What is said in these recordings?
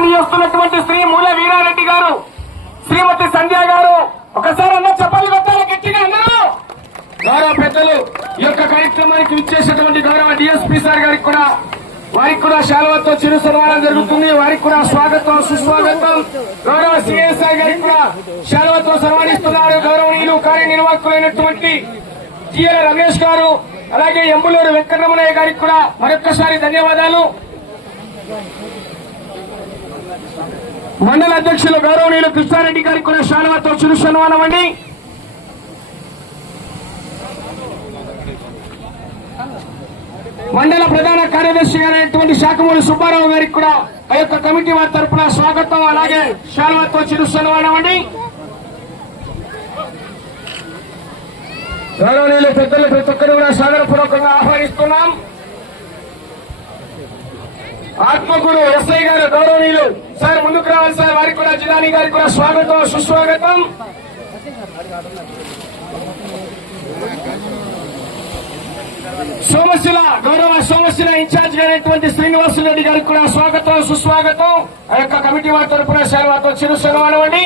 అందజేస్తున్నటువంటి శ్రీ మూల వీరారెడ్డి గారు, శ్రీమతి సంధ్య గారు. ఒకసారి అందరూ చెప్పాలి కొట్టాలి గట్టిగా అందరూ. గౌరవ పెద్దలు ఈ యొక్క కార్యక్రమానికి విచ్చేసినటువంటి గౌరవ డిఎస్పీ సార్ గారికి కూడా, వారికి కూడా శాలువాతో చిరు సన్మానం జరుగుతుంది. వారికి కూడా స్వాగతం సుస్వాగతం. గౌరవ సిఎస్ఐ గారికి కూడా శాలువాతో సన్మానిస్తున్నారు. గౌరవనీయులు కార్యనిర్వాహకులైనటువంటి జిఎల రమేష్ గారు, అలాగే ఎంబులూరు వెంకటరమణయ్య గారికి కూడా మరొక్కసారి ధన్యవాదాలు. మండల అధ్యక్షులు గౌరవనీయులు కృష్ణారెడ్డి గారికి కూడా శాలువాతో చిరు సన్మానం అండి. మండల ప్రధాన కార్యదర్శి గారైనటువంటి శాఖమూరి సుబ్బారావు గారికి కూడా ఆ యొక్క కమిటీ వారి తరఫున స్వాగతం, అలాగే శాలువాతో చిరు సన్మానం అండి. గౌరవనీయులు పెద్దలు ప్రతి ఒక్కరు కూడా సాదరపూర్వకంగా ఆహ్వానిస్తున్నాం. ఆత్మకూరు ఎస్ఐ గారు గౌరవనీయులు సార్ ముందుకు రావాలి సార్. వారికి కూడా జిల్లాని గారికి కూడా స్వాగతం సుస్వాగతం. సోమశిల గౌరవ సోమశిల ఇన్ఛార్జ్ గారైనటువంటి శ్రీనివాసరెడ్డి గారికి కూడా స్వాగతం సుస్వాగతం. ఆ యొక్క కమిటీ వారి తరఫున శాలువాతో చిరు సన్మానం అండి.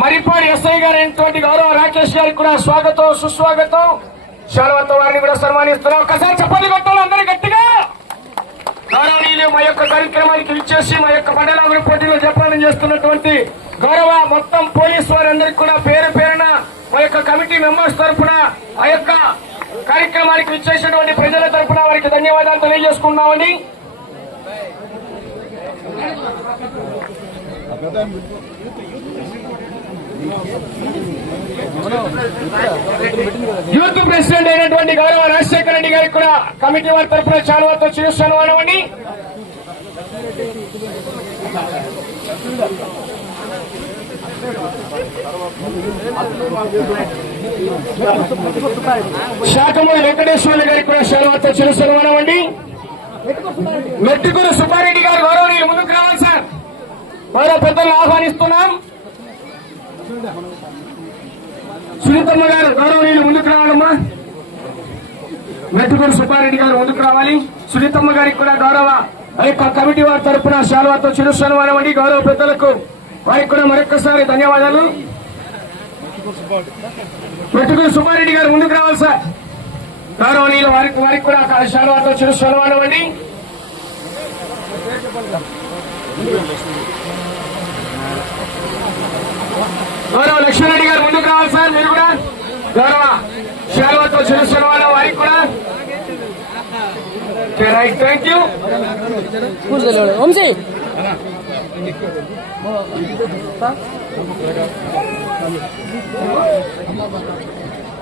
మరిపాడు ఎస్ఐ గారైనటువంటి గౌరవ రాకేష్ గారికి కూడా స్వాగతం సుస్వాగతం. శాలువాతో వారిని కూడా సన్మానిస్తున్నాం. ఒకసారి చెప్పండి కొట్టాలి అందరూ గట్టిగా. గౌరవనీయులు మా యొక్క కార్యక్రమానికి విచ్చేసి మా యొక్క మండల అభివృద్ధి పోటీలో జపానం చేస్తున్నటువంటి గౌరవ మొత్తం పోలీసు వారందరికీ కూడా పేరు పేరున మా యొక్క కమిటీ మెంబర్స్ తరఫున, ఆ యొక్క కార్యక్రమానికి విచ్చేసినటువంటి ప్రజల తరఫున వారికి ధన్యవాదాలు తెలియజేసుకున్నామండి. యూత్ ప్రెసిడెంట్ అయినటువంటి గౌరవ రాజశేఖర రెడ్డి గారికి కూడా కమిటీ వారి తరఫున శాలువాతో చిరు సన్మానం అండి. శాఖమూరి వెంకటేశ్వర్లు గారికి కూడా శాలువాతో చిరు సన్మానం అండి. మెట్టుకూరు సుబ్బారెడ్డి గారు గౌరవనీయులు ముందుకు రావాలి సార్. గౌరవ పెద్దలను ఆహ్వానిస్తున్నాం. సునీతమ్మ గారు గౌరవనీయులు ముందుకు రావాలమ్మా. మెట్టుకూరు సుబ్బారెడ్డి గారు ముందుకు రావాలి. సునీతమ్మ గారికి కూడా గౌరవ ఆ యొక్క కమిటీ వారి తరఫున శాలువాతో చిరు సన్మానం అండి. గౌరవ పెద్దలకు వారికి కూడా మరొక్కసారి ధన్యవాదాలు. మెట్టుకూరు సుబ్బారెడ్డి గారు ముందుకు రావాలి సార్. గౌరవనీయులు వారికి కూడా శాలువాతో చిరు సన్మానం అండి. గౌరవ లక్ష్మణరెడ్డి గారు ముందుకు రావాలి సార్. మీరు కూడా గౌరవ శాలువాతో చిరు సన్మానం వారికి కూడా. Right, thank you.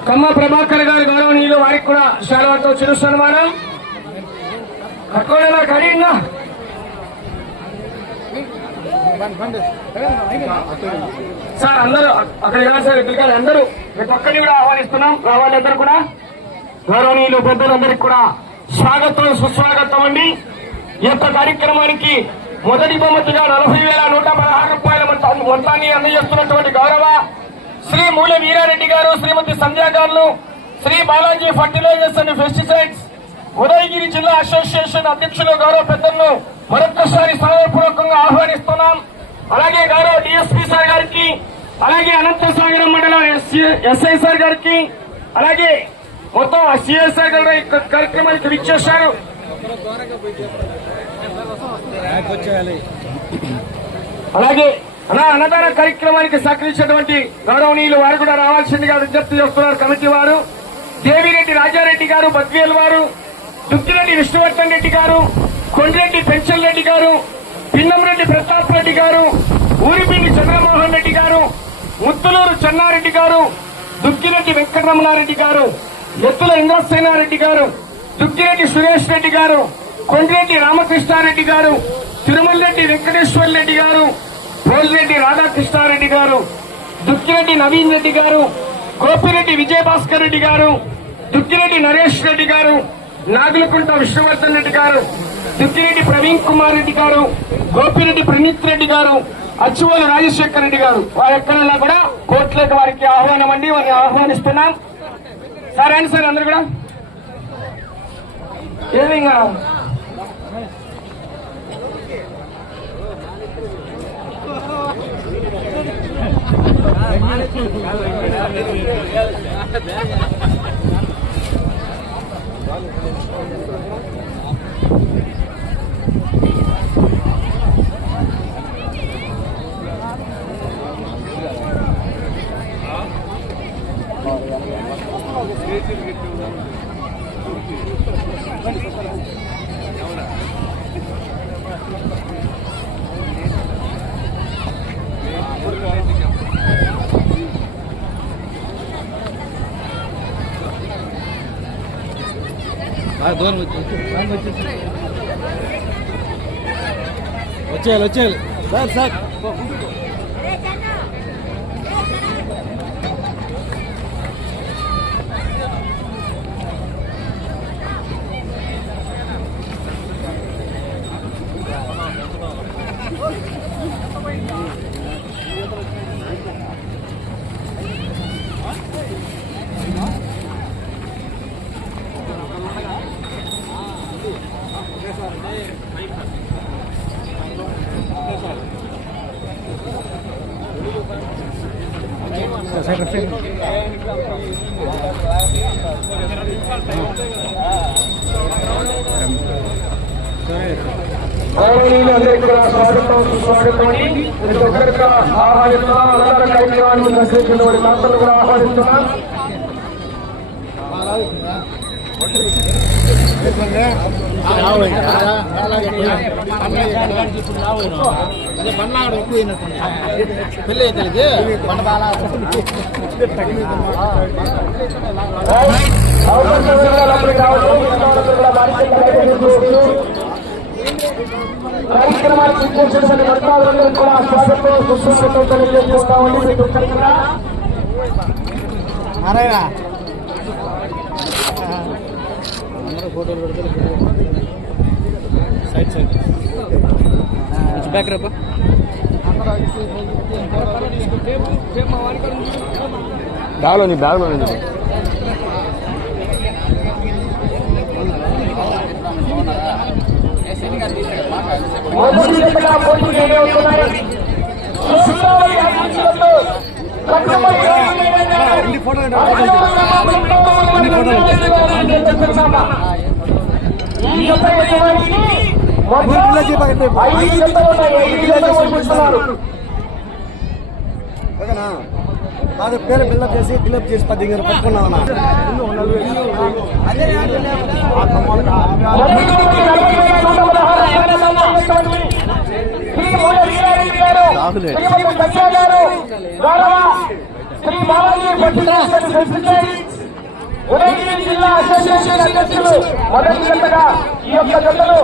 Kamma Prabhakar garu గౌరవనీయులు వారికి కూడా శాలువాతో చిరు సన్మానం. అక్కడ కరీనా సార్ అందరూ అక్కడ కాదు సార్, ఇక్కడ అందరూ ప్రతి ఒక్కరిని కూడా ఆహ్వానిస్తున్నాం. రావాలి అందరూ కూడా. గౌరవనీయులు పెద్దలందరికీ కూడా స్వాగతం సుస్వాగతం అండి. ఈ యొక్క కార్యక్రమానికి మొదటి బహుమతిగా 40,116 రూపాయల మొత్తాన్ని అందజేస్తున్నటువంటి గౌరవ శ్రీ మూల వీరారెడ్డి గారు, శ్రీమతి సంధ్య గారు, Shri Balaji fertilisers and pesticides Udayagiri జిల్లా అసోసియేషన్ అధ్యక్షులు గౌరవ పెద్దలను మరొక్కసారి సహపూర్వకంగా ఆహ్వానిస్తున్నాం. అలాగే గౌరవ డిఎస్పీ సార్ గారికి, అలాగే అనంతసాగరం మండలం ఎస్ఐ సార్ గారికి, అలాగే మొత్తం సిఎస్ఆర్ గారు ఈ కార్యక్రమానికి విచ్చేశారు. అలాగే అన్నదాన కార్యక్రమానికి సహకరించినటువంటి గౌరవనీయులు వారు కూడా రావాల్సిందిగా విజ్ఞప్తి చేస్తున్నారు కమిటీ వారు. దేవిరెడ్డి రాజారెడ్డి గారు బద్వేల్ వారు, దుక్కిరెడ్డి విష్ణువర్ధన్ రెడ్డి గారు, కొండ్రెడ్డి పెన్షన్ రెడ్డి గారు, పిన్నంరెడ్డి ప్రతాప్ రెడ్డి గారు, ఊరిపిండి చంద్రమోహన్ రెడ్డి గారు, ముత్తులూరు చెన్నారెడ్డి గారు, దుక్కిరెడ్డి వెంకటరమణారెడ్డి గారు, ఎత్తుల ఇంద్రసేనారెడ్డి గారు, దుక్కిరెడ్డి సురేష్ రెడ్డి గారు, కొండ్రెడ్డి రామకృష్ణారెడ్డి గారు, తిరుమలరెడ్డి వెంకటేశ్వర రెడ్డి గారు, పోలిరెడ్డి రాధాకృష్ణారెడ్డి గారు, దుక్కిరెడ్డి నవీన్ రెడ్డి గారు, గోపిరెడ్డి విజయభాస్కర్ రెడ్డి గారు, దుక్కిరెడ్డి నరేష్ రెడ్డి గారు, నాగులకుంట విష్ణువర్ధన్ రెడ్డి గారు, దుక్కిరెడ్డి ప్రవీణ్ కుమార్ రెడ్డి గారు, గోపిరెడ్డి ప్రణీత్ రెడ్డి గారు, అచ్చువోలు రాజశేఖర రెడ్డి గారు, వారి ఎక్కడన్నా కూడా కోర్టులకు వారికి ఆహ్వానం అండి. వారిని ఆహ్వానిస్తున్నాం. సార్ అండి సార్ అందరు కూడా ఏమి వచ్చేయాలి సార్ సార్ అందరికీ కూడా స్వాగతం సుస్వాగతం. ప్రతి ఒక్కరికి ఆహ్వానిస్తున్నాం. అన్నదాన కార్యక్రమానికి దర్శించినటువంటి దాతలు కూడా ఆహ్వానిస్తున్నాం. కార్యక్రమానికి ఇచ్చేసినటువంటి భక్తులందరికీ కూడా స్వాగతం సుస్వాగతం తెలియజేసుకుంటామండి. ప్రతి ఒక్కరికి కూడా ఫోటోలు పెడితే సైడ్ సైడ్ బ్యాక్ రేప బ్యాగ్లో నీ బ్యాగ్లో బాగా పేరు బిల్డప్ చేసి 10 పట్టుకున్నామన్నా. ఉదయగిరి జిల్లా అసోసియేషన్ అధ్యక్షులు మొదటి గంటగా ఈ యొక్క జతలు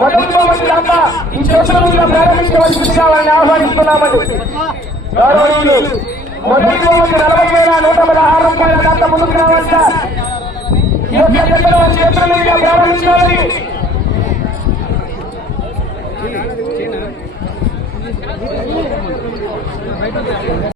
మొదటి బహుమతి దాకా ఈ చేతుల మీద ప్రారంభించవలసిందిగా వారిని ఆహ్వానిస్తున్నామండి. గౌరవనీయులు మొదటి బహుమతి 40,116 రూపాయల దాకా ముందుకు రావాలి. ఈ యొక్క జతలో